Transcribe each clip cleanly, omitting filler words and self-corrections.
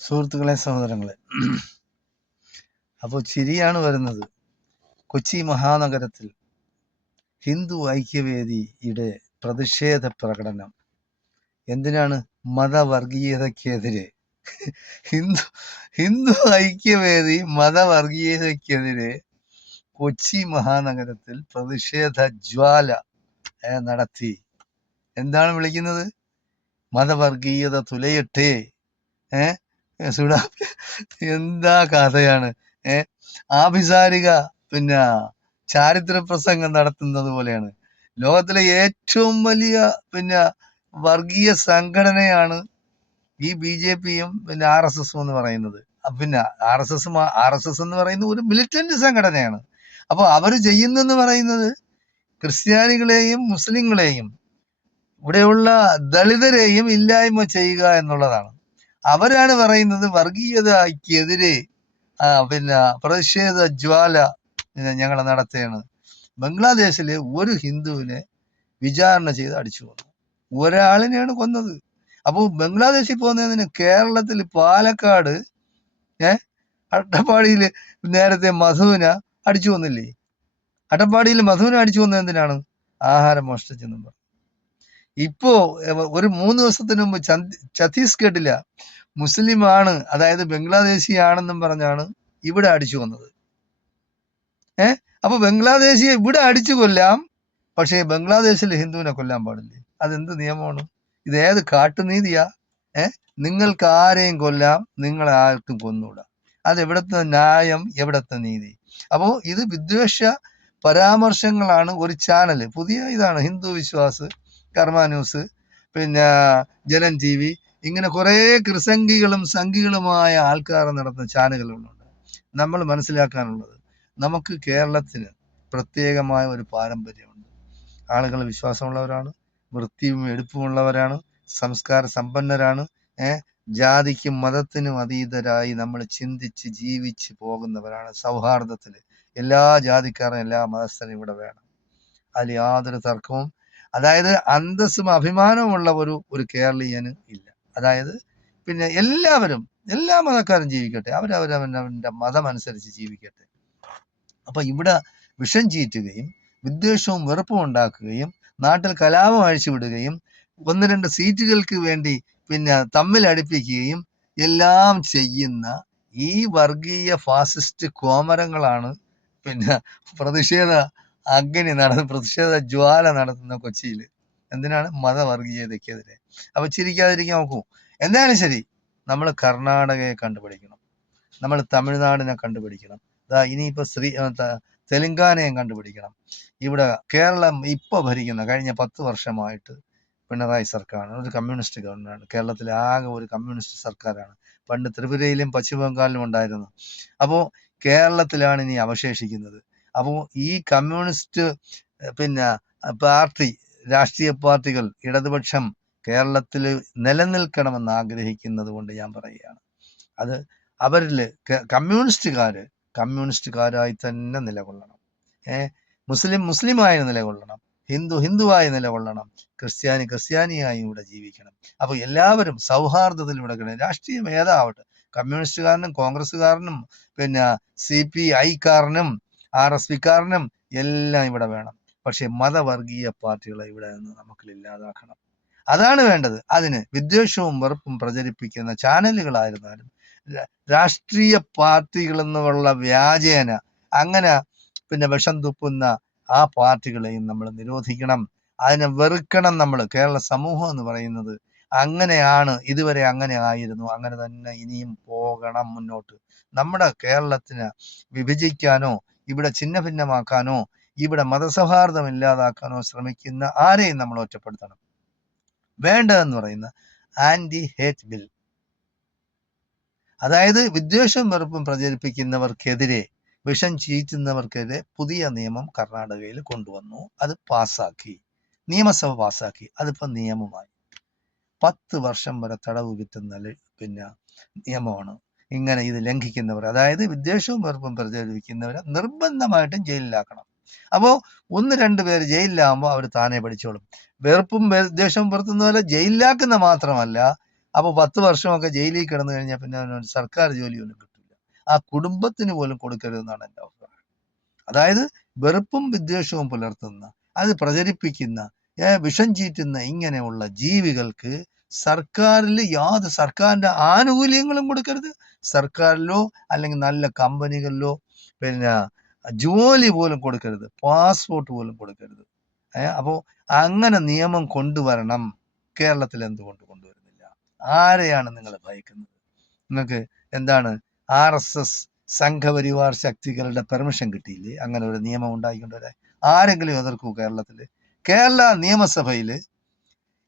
സുഹൃത്തുക്കളെ, സഹോദരങ്ങളെ, അപ്പോൾ ചിരിയാണ് വരുന്നത്. കൊച്ചി മഹാനഗരത്തിൽ ഹിന്ദു ഐക്യവേദിയുടെ പ്രതിഷേധ പ്രകടനം. എന്തിനാണ്? മതവർഗീയതയ്ക്കെതിരെ. ഹിന്ദു ഹിന്ദു ഐക്യവേദി മതവർഗീയതയ്ക്കെതിരെ കൊച്ചി മഹാനഗരത്തിൽ പ്രതിഷേധ ജ്വാല നടത്തി. എന്താണ് വിളിക്കുന്നത്? മതവർഗീയത തുലയട്ടെ. സുഡാപ്പി എന്താ കഥയാണ്! ആഭിസാരിക ചാരിത്ര പ്രസംഗം നടത്തുന്നത് പോലെയാണ്. ലോകത്തിലെ ഏറ്റവും വലിയ വർഗീയ സംഘടനയാണ് ഈ BJPയും RSSും എന്ന് പറയുന്നത്. RSS എന്ന് പറയുന്നത് ഒരു മിലിറ്റന്റ് സംഘടനയാണ്. അപ്പോൾ അവര് ചെയ്യുന്നെന്ന് പറയുന്നത് ക്രിസ്ത്യാനികളെയും മുസ്ലിങ്ങളെയും ഇവിടെയുള്ള ദളിതരെയും ഇല്ലായ്മ ചെയ്യുക എന്നുള്ളതാണ്. അവരാണ് പറയുന്നത് വർഗീയതയ്ക്കെതിരെ പ്രതിഷേധ ജ്വാല ഞങ്ങൾ നടത്തുകയാണ്. ബംഗ്ലാദേശിലെ ഒരു ഹിന്ദുവിനെ വിചാരണ ചെയ്ത് അടിച്ചു കൊന്നു. ഒരാളിനെയാണ് കൊന്നത്. അപ്പോൾ ബംഗ്ലാദേശിൽ പോകുന്നതിന് കേരളത്തിൽ പാലക്കാട് അട്ടപ്പാടിയിൽ നേരത്തെ മധുവിനെ അടിച്ചു കൊന്നില്ലേ? അട്ടപ്പാടിയിൽ മധുവിനെ അടിച്ചു കൊന്നത് എന്തിനാണ്? ആഹാരം മോഷ്ടിച്ചെന്നും പറഞ്ഞു. ഇപ്പോ ഒരു 3 ദിവസത്തിന് മുമ്പ് ഛത്തീസ്ഗഡില മുസ്ലിമാണ്, അതായത് ബംഗ്ലാദേശിയാണെന്നും പറഞ്ഞാണ് ഇവിടെ അടിച്ചു കൊന്നത്. അപ്പൊ ബംഗ്ലാദേശിയെ ഇവിടെ അടിച്ചു കൊല്ലാം, പക്ഷേ ബംഗ്ലാദേശിലെ ഹിന്ദുവിനെ കൊല്ലാൻ പാടില്ലേ? അതെന്ത് നിയമമാണ്? ഇത് ഏത് കാട്ടുനീതിയാ? നിങ്ങൾക്ക് ആരെയും കൊല്ലാം, നിങ്ങളെ ആർക്കും കൊന്നൂടാ. അത് എവിടത്തെ ന്യായം, എവിടത്തെ നീതി? അപ്പോൾ ഇത് വിദ്വേഷ പരാമർശങ്ങളാണ്. ഒരു ചാനല് പുതിയ ഇതാണ്, ഹിന്ദു വിശ്വാസ്, കർമ്മ ന്യൂസ്, ജനൻ TV, ഇങ്ങനെ കുറേ കൃസംഗികളും സംഘികളുമായ ആൾക്കാർ നടത്തുന്ന ചാനലുകളുണ്ട്. നമ്മൾ മനസ്സിലാക്കാനുള്ളത്, നമുക്ക് കേരളത്തിന് പ്രത്യേകമായ ഒരു പാരമ്പര്യമുണ്ട്. ആളുകൾ വിശ്വാസമുള്ളവരാണ്, വൃത്തിയും എടുപ്പുമുള്ളവരാണ്, സംസ്കാര സമ്പന്നരാണ്. ജാതിക്കും മതത്തിനും അതീതരായി നമ്മൾ ചിന്തിച്ച് ജീവിച്ച് പോകുന്നവരാണ്. സൗഹാർദ്ദത്തിൽ എല്ലാ ജാതിക്കാരും എല്ലാ മതസ്ഥരും ഇവിടെ വേണം. അതിൽ യാതൊരു തർക്കവും, അതായത് അന്തസ്സും അഭിമാനവും ഉള്ള ഒരു കേരളീയന് ഇല്ല. അതായത് എല്ലാവരും, എല്ലാ മതക്കാരും ജീവിക്കട്ടെ, അവരവരവൻ്റെ മതം അനുസരിച്ച് ജീവിക്കട്ടെ. അപ്പൊ ഇവിടെ വിഷം ചീറ്റുകയും വിദ്വേഷവും വെറുപ്പും ഉണ്ടാക്കുകയും നാട്ടിൽ കലാപം അഴിച്ചുവിടുകയും 1-2 സീറ്റുകൾക്ക് വേണ്ടി തമ്മിൽ അടുപ്പിക്കുകയും എല്ലാം ചെയ്യുന്ന ഈ വർഗീയ ഫാസിസ്റ്റ് കോമരങ്ങളാണ് പ്രതിഷേധ ജ്വാല നടത്തുന്ന കൊച്ചിയിൽ. എന്തിനാണ്? മതവർഗീയതയ്ക്കെതിരെ. അപ്പൊ ചിരിക്കാതിരിക്കാൻ നോക്കൂ. എന്തായാലും ശരി, നമ്മൾ കർണാടകയെ കണ്ടുപിടിക്കണം, നമ്മൾ തമിഴ്നാടിനെ കണ്ടുപിടിക്കണം, ഇനിയിപ്പോ തെലങ്കാനയും കണ്ടുപിടിക്കണം. ഇവിടെ കേരളം ഇപ്പൊ ഭരിക്കുന്ന കഴിഞ്ഞ 10 വർഷമായിട്ട് പിണറായി സർക്കാരാണ്, ഒരു കമ്മ്യൂണിസ്റ്റ് ഗവൺമെന്റാണ്. കേരളത്തിലെ ആകെ ഒരു കമ്മ്യൂണിസ്റ്റ് സർക്കാരാണ്. പണ്ട് ത്രിപുരയിലും പശ്ചിമ ബംഗാളിലും ഉണ്ടായിരുന്നു. അപ്പോൾ കേരളത്തിലാണ് ഇനി അവശേഷിക്കുന്നത്. അപ്പോൾ ഈ കമ്മ്യൂണിസ്റ്റ് പാർട്ടി, രാഷ്ട്രീയ പാർട്ടികൾ, ഇടതുപക്ഷം കേരളത്തിൽ നിലനിൽക്കണമെന്ന് ആഗ്രഹിക്കുന്നത് കൊണ്ട് ഞാൻ പറയുകയാണ്, അത് അവരില് കമ്മ്യൂണിസ്റ്റുകാരായി തന്നെ നിലകൊള്ളണം. മുസ്ലിമായി നിലകൊള്ളണം, ഹിന്ദുവായി നിലകൊള്ളണം, ക്രിസ്ത്യാനിയായി ഇവിടെ ജീവിക്കണം. അപ്പൊ എല്ലാവരും സൗഹാർദ്ദത്തിലൂടെ കഴിയണം. രാഷ്ട്രീയം ഏതാവട്ടെ, കമ്മ്യൂണിസ്റ്റുകാരനും കോൺഗ്രസ്സുകാരനും CPI-കാരനും RSPക്കാരനും എല്ലാം ഇവിടെ വേണം. പക്ഷെ മതവർഗീയ പാർട്ടികളെ ഇവിടെ നിന്ന് നമുക്ക് ഇല്ലാതാക്കണം. അതാണ് വേണ്ടത്. അതിന് വിദ്വേഷവും വെറുപ്പും പ്രചരിപ്പിക്കുന്ന ചാനലുകളായിരുന്നാലും രാഷ്ട്രീയ പാർട്ടികൾ എന്നുള്ള വ്യാജേന അങ്ങനെ വിഷം തുപ്പുന്ന ആ പാർട്ടികളെയും നമ്മൾ നിരോധിക്കണം. അതിനെ വെറുക്കണം. നമ്മൾ കേരള സമൂഹം എന്ന് പറയുന്നത് അങ്ങനെയാണ്, ഇതുവരെ അങ്ങനെ ആയിരുന്നു, അങ്ങനെ തന്നെ ഇനിയും പോകണം മുന്നോട്ട്. നമ്മുടെ കേരളത്തിന് വിഭജിക്കാനോ ഇവിടെ ഛിന്ന ഭിന്നമാക്കാനോ ഇവിടെ മതസൗഹാർദ്ദം ഇല്ലാതാക്കാനോ ശ്രമിക്കുന്ന ആരെയും നമ്മൾ ഒറ്റപ്പെടുത്തണം. വേണ്ടതെന്ന് പറയുന്ന ആന്റി ഹേറ്റ് ബിൽ, അതായത് വിദ്വേഷവും വെറുപ്പും പ്രചരിപ്പിക്കുന്നവർക്കെതിരെ, വിഷം ചീറ്റുന്നവർക്കെതിരെ പുതിയ നിയമം കർണാടകയിൽ കൊണ്ടുവന്നു. അത് പാസ്സാക്കി, നിയമസഭ പാസ്സാക്കി. അതിപ്പോൾ നിയമമായി. 10 വർഷം വരെ തടവ് കിട്ടുന്ന നിയമമാണ്. ഇങ്ങനെ ഇത് ലംഘിക്കുന്നവർ, അതായത് വിദ്വേഷവും വെറുപ്പും പ്രചരിപ്പിക്കുന്നവരെ നിർബന്ധമായിട്ടും ജയിലിലാക്കണം. അപ്പോൾ 1-2 പേര് ജയിലിലാകുമ്പോൾ അവർ താനെ പഠിച്ചോളും. വെറുപ്പും വിദ്വേഷവും പുറത്തുന്നവരെ ജയിലിലാക്കുന്ന മാത്രമല്ല, അപ്പൊ 10 വർഷമൊക്കെ ജയിലിൽ കിടന്നു കഴിഞ്ഞാൽ പിന്നെ അവനൊരു സർക്കാർ ജോലിയൊന്നും കിട്ടില്ല. ആ കുടുംബത്തിന് പോലും കൊടുക്കരുതെന്നാണ് എൻ്റെ അഭിപ്രായം. അതായത് വെറുപ്പും വിദ്വേഷവും പുലർത്തുന്ന, അത് പ്രചരിപ്പിക്കുന്ന, വിഷം ചീറ്റുന്ന ഇങ്ങനെയുള്ള ജീവികൾക്ക് സർക്കാരിന്റെ ആനുകൂല്യങ്ങളും കൊടുക്കരുത്. സർക്കാരിലോ അല്ലെങ്കിൽ നല്ല കമ്പനികളിലോ പിന്നെ ജോലി പോലും കൊടുക്കരുത്, പാസ്പോർട്ട് പോലും കൊടുക്കരുത്. അപ്പോൾ അങ്ങനെ നിയമം കൊണ്ടുവരണം. കേരളത്തിൽ എന്തുകൊണ്ട് കൊണ്ടുവരുന്നില്ല? ആരെയാണ് നിങ്ങൾ ഭയക്കുന്നത്? നിങ്ങൾക്ക് എന്താണ് RSS സംഘപരിവാർ ശക്തികളുടെ പെർമിഷൻ കിട്ടിയില്ലേ അങ്ങനെ ഒരു നിയമം ഉണ്ടാക്കിക്കൊണ്ടുവരാൻ? ആരെങ്കിലും എതിർക്കൂ കേരളത്തില്? കേരള നിയമസഭയിൽ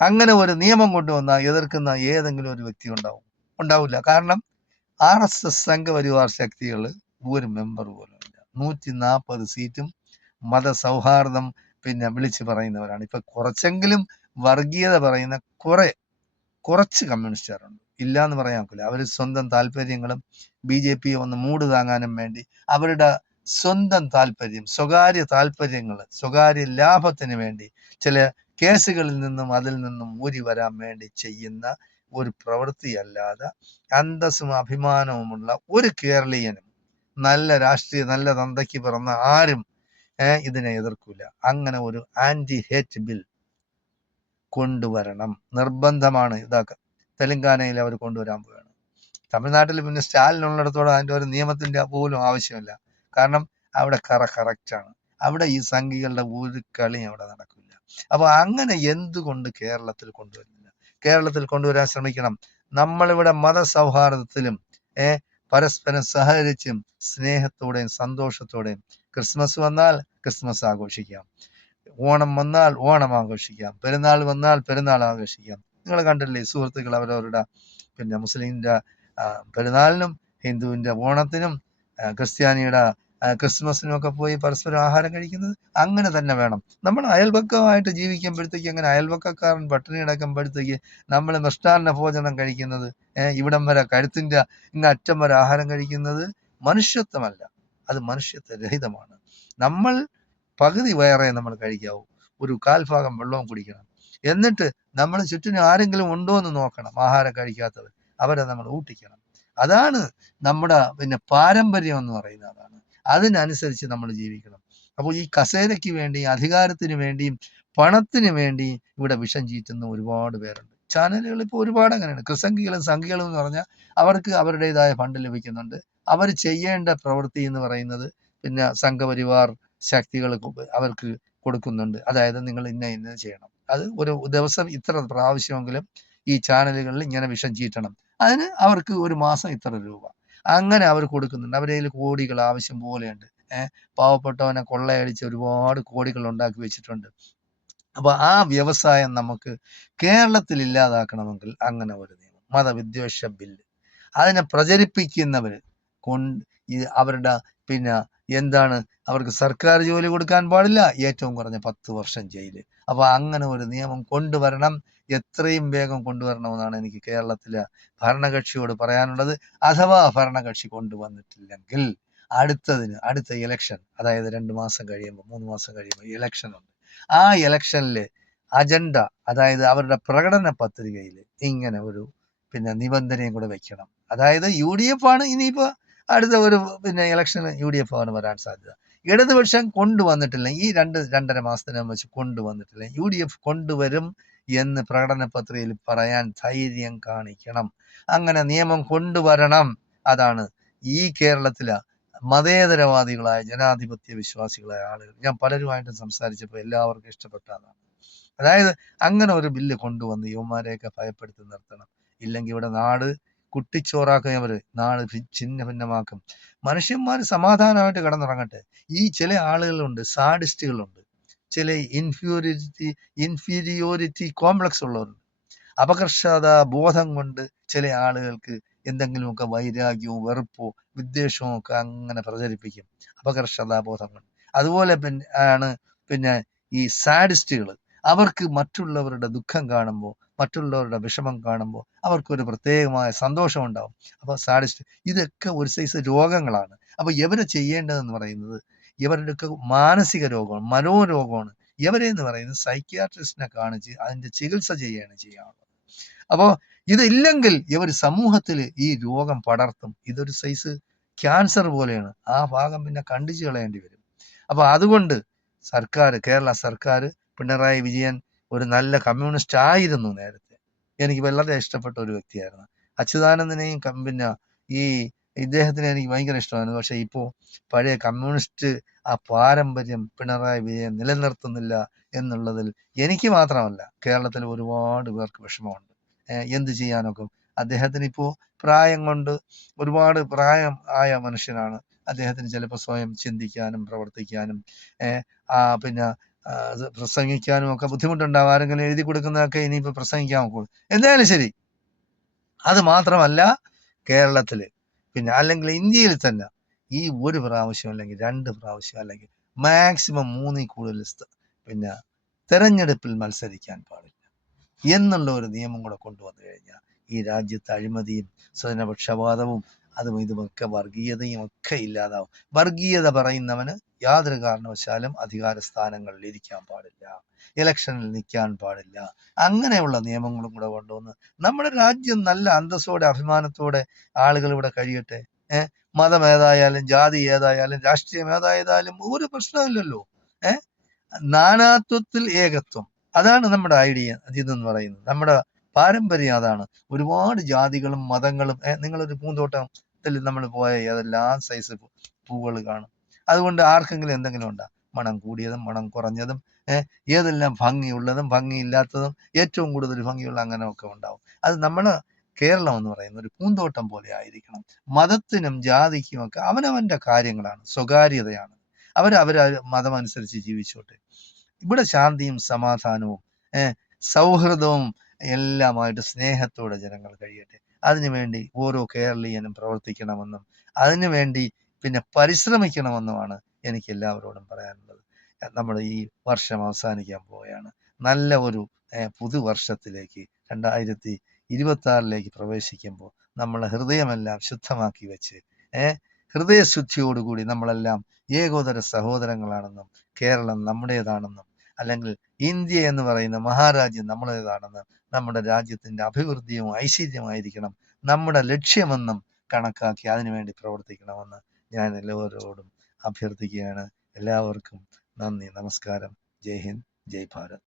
അങ്ങനെ ഒരു നിയമം കൊണ്ടുവന്നാൽ എതിർക്കുന്ന ഏതെങ്കിലും ഒരു വ്യക്തി ഉണ്ടാവില്ല. കാരണം RSS സംഘപരിവാർ ശക്തികൾ ഒരു മെമ്പർ പോലും ഇല്ല. 140 സീറ്റും മതസൗഹാർദ്ദം വിളിച്ചു പറയുന്നവരാണ്. ഇപ്പൊ കുറച്ചെങ്കിലും വർഗീയത പറയുന്ന കുറച്ച് കമ്മ്യൂണിസ്റ്റുകാരുണ്ട്, ഇല്ല എന്ന് പറയാൻ ഒക്കില്ല. അവർ സ്വന്തം താല്പര്യങ്ങളും BJP ഒന്ന് മൂട് താങ്ങാനും വേണ്ടി അവരുടെ സ്വന്തം താല്പര്യം, സ്വകാര്യ താല്പര്യങ്ങൾ, സ്വകാര്യ ലാഭത്തിന് വേണ്ടി ചില കേസുകളിൽ നിന്നും അതിൽ നിന്നും ഊരി വരാൻ വേണ്ടി ചെയ്യുന്ന ഒരു പ്രവൃത്തിയല്ലാതെ അന്തസ്സും അഭിമാനവുമുള്ള ഒരു കേരളീയനും നല്ല തന്തയ്ക്ക് പിറന്ന ആരും ഇതിനെ എതിർക്കൂല. അങ്ങനെ ഒരു ആന്റി ഹേറ്റ് ബിൽ കൊണ്ടുവരണം, നിർബന്ധമാണ്. തെലങ്കാനയിൽ അവർ കൊണ്ടുവരാൻ പോവുകയാണ്. തമിഴ്നാട്ടിൽ പിന്നെ സ്റ്റാലിൻ ഉള്ളിടത്തോളം അതിൻ്റെ ഒരു നിയമത്തിന്റെ പോലും ആവശ്യമില്ല. കാരണം അവിടെ കറക്റ്റാണ്. അവിടെ ഈ സംഘികളുടെ ഒരു കളി അവിടെ നടക്കില്ല. അപ്പൊ അങ്ങനെ എന്തുകൊണ്ട് കേരളത്തിൽ കൊണ്ടുവരുന്നില്ല? കേരളത്തിൽ കൊണ്ടുവരാൻ ശ്രമിക്കണം. നമ്മളിവിടെ മതസൗഹാർദ്ദത്തിലും പരസ്പരം സഹകരിച്ചും സ്നേഹത്തോടെയും സന്തോഷത്തോടെയും ക്രിസ്മസ് വന്നാൽ ക്രിസ്മസ് ആഘോഷിക്കാം, ഓണം വന്നാൽ ഓണം ആഘോഷിക്കാം, പെരുന്നാൾ വന്നാൽ പെരുന്നാൾ ആഘോഷിക്കാം. നിങ്ങൾ കണ്ടില്ലേ സുഹൃത്തുക്കൾ അവരവരുടെ മുസ്ലിമിന്റെ പെരുന്നാളിനും ഹിന്ദുവിന്റെ ഓണത്തിനും ക്രിസ്ത്യാനിയുടെ ക്രിസ്മസിനും ഒക്കെ പോയി പരസ്പരം ആഹാരം കഴിക്കുന്നത്? അങ്ങനെ തന്നെ വേണം. നമ്മൾ അയൽപക്കമായിട്ട് ജീവിക്കുമ്പോഴത്തേക്ക് അങ്ങനെ അയൽപക്കക്കാരൻ പട്ടിണി കിടക്കുമ്പോഴത്തേക്ക് നമ്മൾ മിഷ്ടാന്ന ഭോജനം കഴിക്കുന്നത്, ഇവിടം വരെ കഴുത്തിന്റെ അറ്റം വരെ ആഹാരം കഴിക്കുന്നത് മനുഷ്യത്വമല്ല, അത് മനുഷ്യത്വ രഹിതമാണ്. നമ്മൾ പകുതി വയറേ നമ്മൾ കഴിക്കാവൂ, ഒരു കാൽഭാഗം വെള്ളവും കുടിക്കണം. എന്നിട്ട് നമ്മൾ ചുറ്റിനും ആരെങ്കിലും ഉണ്ടോ എന്ന് നോക്കണം. ആഹാരം കഴിക്കാത്തവർ, അവരെ നമ്മൾ ഊട്ടിക്കണം. അതാണ് നമ്മുടെ പാരമ്പര്യം എന്ന് പറയുന്നത്. അതാണ്, അതിനനുസരിച്ച് നമ്മൾ ജീവിക്കണം. അപ്പോൾ ഈ കസേരയ്ക്ക് വേണ്ടി, അധികാരത്തിന് വേണ്ടിയും പണത്തിന് വേണ്ടിയും ഇവിടെ വിഷം ചീറ്റുന്ന ഒരുപാട് പേരുണ്ട്. ചാനലുകൾ ഇപ്പോൾ ഒരുപാട് അങ്ങനെയാണ്. ക്രിസംഖികളും സംഘികളും എന്ന് പറഞ്ഞാൽ അവർക്ക് അവരുടേതായ ഫണ്ട് ലഭിക്കുന്നുണ്ട്. അവർ ചെയ്യേണ്ട പ്രവൃത്തി എന്ന് പറയുന്നത് സംഘപരിവാർ ശക്തികൾ അവർക്ക് കൊടുക്കുന്നുണ്ട്. അതായത് നിങ്ങൾ ഇന്ന ചെയ്യണം, അത് ഒരു ദിവസം ഇത്ര പ്രാവശ്യമെങ്കിലും ഈ ചാനലുകളിൽ ഇങ്ങനെ വിഷം ചീറ്റണം, അതിന് അവർക്ക് ഒരു മാസം ഇത്ര രൂപ, അങ്ങനെ അവർ കൊടുക്കുന്നുണ്ട്. അവരുടെ കയ്യിൽ കോടികൾ ആവശ്യം പോലെയുണ്ട്. പാവപ്പെട്ടവനെ കൊള്ളയടിച്ച് ഒരുപാട് കോടികൾ ഉണ്ടാക്കി വെച്ചിട്ടുണ്ട്. അപ്പൊ ആ വ്യവസായം നമുക്ക് കേരളത്തിൽ ഇല്ലാതാക്കണമെങ്കിൽ അങ്ങനെ ഒരു നിയമം, മതവിദ്വേഷ ബില്ല്, അതിനെ പ്രചരിപ്പിക്കുന്നവര് അവരുടെ എന്താണ്, അവർക്ക് സർക്കാർ ജോലി കൊടുക്കാൻ പാടില്ല, ഏറ്റവും കുറഞ്ഞ 10 വർഷം ജയില്. അപ്പൊ അങ്ങനെ ഒരു നിയമം കൊണ്ടുവരണം, എത്രയും വേഗം കൊണ്ടുവരണമെന്നാണ് എനിക്ക് കേരളത്തിലെ ഭരണകക്ഷിയോട് പറയാനുള്ളത്. അഥവാ ഭരണകക്ഷി കൊണ്ടുവന്നിട്ടില്ലെങ്കിൽ അടുത്ത ഇലക്ഷൻ, അതായത് 2 മാസം കഴിയുമ്പോൾ 3 മാസം കഴിയുമ്പോൾ ഇലക്ഷൻ ഉണ്ട്. ആ ഇലക്ഷനിലെ അജണ്ട, അതായത് അവരുടെ പ്രകടന പത്രികയിൽ ഇങ്ങനെ ഒരു നിബന്ധനയും കൂടെ വെക്കണം. അതായത് UDF ആണ് ഇനിയിപ്പോ അടുത്ത ഒരു ഇലക്ഷന് UDF ആണ് വരാൻ സാധ്യത. ഇടതുപക്ഷം കൊണ്ടുവന്നിട്ടില്ല, ഈ 2-2.5 മാസത്തിനകം വെച്ച് കൊണ്ടുവന്നിട്ടില്ല, UDF കൊണ്ടുവരും എന്ന് പ്രകടന പത്രികയിൽ പറയാൻ ധൈര്യം കാണിക്കണം. അങ്ങനെ നിയമം കൊണ്ടുവരണം. അതാണ് ഈ കേരളത്തിലെ മതേതരവാദികളായ ജനാധിപത്യ വിശ്വാസികളായ ആളുകൾ, ഞാൻ പലരുമായിട്ടും സംസാരിച്ചപ്പോൾ എല്ലാവർക്കും ഇഷ്ടപ്പെട്ടതാണ്. അതായത് അങ്ങനെ ഒരു ബില്ല് കൊണ്ടുവന്ന് യുവമാരെയൊക്കെ ഭയപ്പെടുത്തി നിർത്തണം. ഇല്ലെങ്കിൽ ഇവിടെ നാട് കുട്ടിച്ചോറാക്കുന്നവര് നാട് ഛിന്ന ഭിന്നമാക്കും. മനുഷ്യന്മാർ സമാധാനമായിട്ട് കിടന്നുറങ്ങട്ടെ. ഈ ചില ആളുകളുണ്ട്, സാഡിസ്റ്റുകളുണ്ട്, ചില ഇൻഫീരിയോറിറ്റി കോംപ്ലക്സ് ഉള്ളവരുണ്ട്. അപകർഷത ബോധം കൊണ്ട് ചില ആളുകൾക്ക് എന്തെങ്കിലുമൊക്കെ വൈരാഗ്യവും വെറുപ്പോ വിദ്വേഷവും ഒക്കെ അങ്ങനെ പ്രചരിപ്പിക്കും, അപകർഷതാബോധം കൊണ്ട്. അതുപോലെ ആണ് ഈ സാഡിസ്റ്റുകൾ. അവർക്ക് മറ്റുള്ളവരുടെ ദുഃഖം കാണുമ്പോൾ, മറ്റുള്ളവരുടെ വിഷമം കാണുമ്പോൾ അവർക്കൊരു പ്രത്യേകമായ സന്തോഷം ഉണ്ടാവും. അപ്പൊ സാഡിസ്റ്റ്, ഇതൊക്കെ ഒരു സൈസ് രോഗങ്ങളാണ്. അപ്പൊ ഇവരെ ചെയ്യേണ്ടതെന്ന് പറയുന്നത് ഇവരുടെയൊക്കെ മാനസിക രോഗമാണ്, മനോരോഗമാണ്. ഇവരെ എന്ന് പറയുന്നത് സൈക്യാട്രിസ്റ്റിനെ കാണിച്ച് അതിന്റെ ചികിത്സ ചെയ്യുകയാണ് ചെയ്യാറുള്ളത്. അപ്പോൾ ഇതില്ലെങ്കിൽ ഇവർ സമൂഹത്തിൽ ഈ രോഗം പടർത്തും. ഇതൊരു സൈസ് ക്യാൻസർ പോലെയാണ്. ആ ഭാഗം പിന്നെ കണ്ടിച്ചു കളയേണ്ടി വരും. അപ്പൊ അതുകൊണ്ട് കേരള സർക്കാർ, പിണറായി വിജയൻ ഒരു നല്ല കമ്മ്യൂണിസ്റ്റ് ആയിരുന്നു നേരത്തെ. എനിക്ക് വളരെ ഇഷ്ടപ്പെട്ട ഒരു വ്യക്തിയായിരുന്നു. അച്യുതാനന്ദനെയും പിന്നെ ഈ ഇദ്ദേഹത്തിനെ എനിക്ക് ഭയങ്കര ഇഷ്ടമായിരുന്നു. പക്ഷെ ഇപ്പോൾ പഴയ കമ്മ്യൂണിസ്റ്റ് ആ പാരമ്പര്യം പിണറായി വിജയൻ നിലനിർത്തുന്നില്ല എന്നുള്ളതിൽ എനിക്ക് മാത്രമല്ല കേരളത്തിൽ ഒരുപാട് പേർക്ക് വിഷമമുണ്ട്. എന്ത് ചെയ്യാനൊക്കെ അദ്ദേഹത്തിന് ഇപ്പോൾ പ്രായം കൊണ്ട് ഒരുപാട് പ്രായം ആയ മനുഷ്യനാണ്. അദ്ദേഹത്തിന് ചിലപ്പോൾ സ്വയം ചിന്തിക്കാനും പ്രവർത്തിക്കാനും പിന്നെ അത് പ്രസംഗിക്കാനും ഒക്കെ ബുദ്ധിമുട്ടുണ്ടാവും. ആരെങ്കിലും എഴുതി കൊടുക്കുന്നതൊക്കെ ഇനിയിപ്പോൾ പ്രസംഗിക്കാൻ നോക്കുള്ളൂ. എന്തായാലും ശരി, അത് മാത്രമല്ല കേരളത്തിൽ പിന്നെ അല്ലെങ്കിൽ ഇന്ത്യയിൽ തന്നെ ഈ ഒരു പ്രാവശ്യം അല്ലെങ്കിൽ 2 പ്രാവശ്യം അല്ലെങ്കിൽ മാക്സിമം 3-ൽ കൂടുതൽ പിന്നെ തെരഞ്ഞെടുപ്പിൽ മത്സരിക്കാൻ പാടില്ല എന്നുള്ള ഒരു നിയമം കൂടെ കൊണ്ടുവന്നു കഴിഞ്ഞാൽ ഈ രാജ്യത്ത് അഴിമതിയും സ്വജനപക്ഷപാതവും അതും ഇതുമൊക്കെ വർഗീയതയും ഒക്കെ ഇല്ലാതാവും. വർഗീയത പറയുന്നവന് യാതൊരു കാരണവശാലും അധികാര സ്ഥാനങ്ങളിൽ ഇരിക്കാൻ പാടില്ല, ഇലക്ഷനിൽ നിൽക്കാൻ പാടില്ല. അങ്ങനെയുള്ള നിയമങ്ങളും കൂടെ കൊണ്ടുവന്ന് നമ്മുടെ രാജ്യം നല്ല അന്തസ്സോടെ അഭിമാനത്തോടെ ആളുകൾ ഇവിടെ കഴിയട്ടെ. മതം ഏതായാലും ജാതി ഏതായാലും രാഷ്ട്രീയം ഏതായാലും ഒരു പ്രശ്നമില്ലല്ലോ. നാനാത്വത്തിൽ ഏകത്വം, അതാണ് നമ്മുടെ ഐഡിയ. ഇതെന്ന് പറയുന്നത് നമ്മുടെ പാരമ്പര്യം അതാണ്. ഒരുപാട് ജാതികളും മതങ്ങളും നിങ്ങളൊരു പൂന്തോട്ടത്തിൽ നമ്മൾ പോയ ഏതെല്ലാം സൈസ് പൂവുകൾ കാണും. അതുകൊണ്ട് ആർക്കെങ്കിലും എന്തെങ്കിലും ഉണ്ടാ? മണം കൂടിയതും മണം കുറഞ്ഞതും ഏതെല്ലാം ഭംഗിയുള്ളതും ഭംഗിയില്ലാത്തതും ഏറ്റവും കൂടുതൽ ഭംഗിയുള്ള അങ്ങനെയൊക്കെ ഉണ്ടാവും. അത് നമ്മള് കേരളം എന്ന് പറയുന്ന ഒരു പൂന്തോട്ടം പോലെ ആയിരിക്കണം. മതത്തിനും ജാതിക്കും ഒക്കെ അവനവന്റെ കാര്യങ്ങളാണ്, സ്വകാര്യതയാണ്. അവരവരെ മതം അനുസരിച്ച് ജീവിച്ചോട്ടെ. ഇവിടെ ശാന്തിയും സമാധാനവും സൗഹൃദവും എല്ലാമായിട്ട് സ്നേഹത്തോടെ ജനങ്ങൾ കഴിയട്ടെ. അതിനുവേണ്ടി ഓരോ കേരളീയനും പ്രവർത്തിക്കണമെന്നും അതിനുവേണ്ടി പിന്നെ പരിശ്രമിക്കണമെന്നുമാണ് എനിക്ക് എല്ലാവരോടും പറയാനുള്ളത്. നമ്മുടെ ഈ വർഷം അവസാനിക്കാൻ പോവുകയാണ്. നല്ല ഒരു പുതുവർഷത്തിലേക്ക് 2026 പ്രവേശിക്കുമ്പോൾ നമ്മളെ ഹൃദയമെല്ലാം ശുദ്ധമാക്കി വെച്ച് ഹൃദയശുദ്ധിയോടുകൂടി നമ്മളെല്ലാം ഏകോദര സഹോദരങ്ങളാണെന്നും കേരളം നമ്മുടേതാണെന്നും അല്ലെങ്കിൽ ഇന്ത്യ എന്ന് പറയുന്ന മഹാരാജ്യം നമ്മുടേതാണെന്നും നമ്മുടെ രാജ്യത്തിന്റെ അഭിവൃദ്ധിയും ഐശ്വര്യമായിരിക്കണം നമ്മുടെ ലക്ഷ്യമെന്നും കണക്കാക്കി അതിനുവേണ്ടി പ്രവർത്തിക്കണമെന്ന് ഞാൻ എല്ലാവരോടും അഭ്യർത്ഥിക്കുകയാണ്. എല്ലാവർക്കും നന്ദി, നമസ്കാരം. ജയ് ഹിന്ദ്, ജയ് ഭാരത്.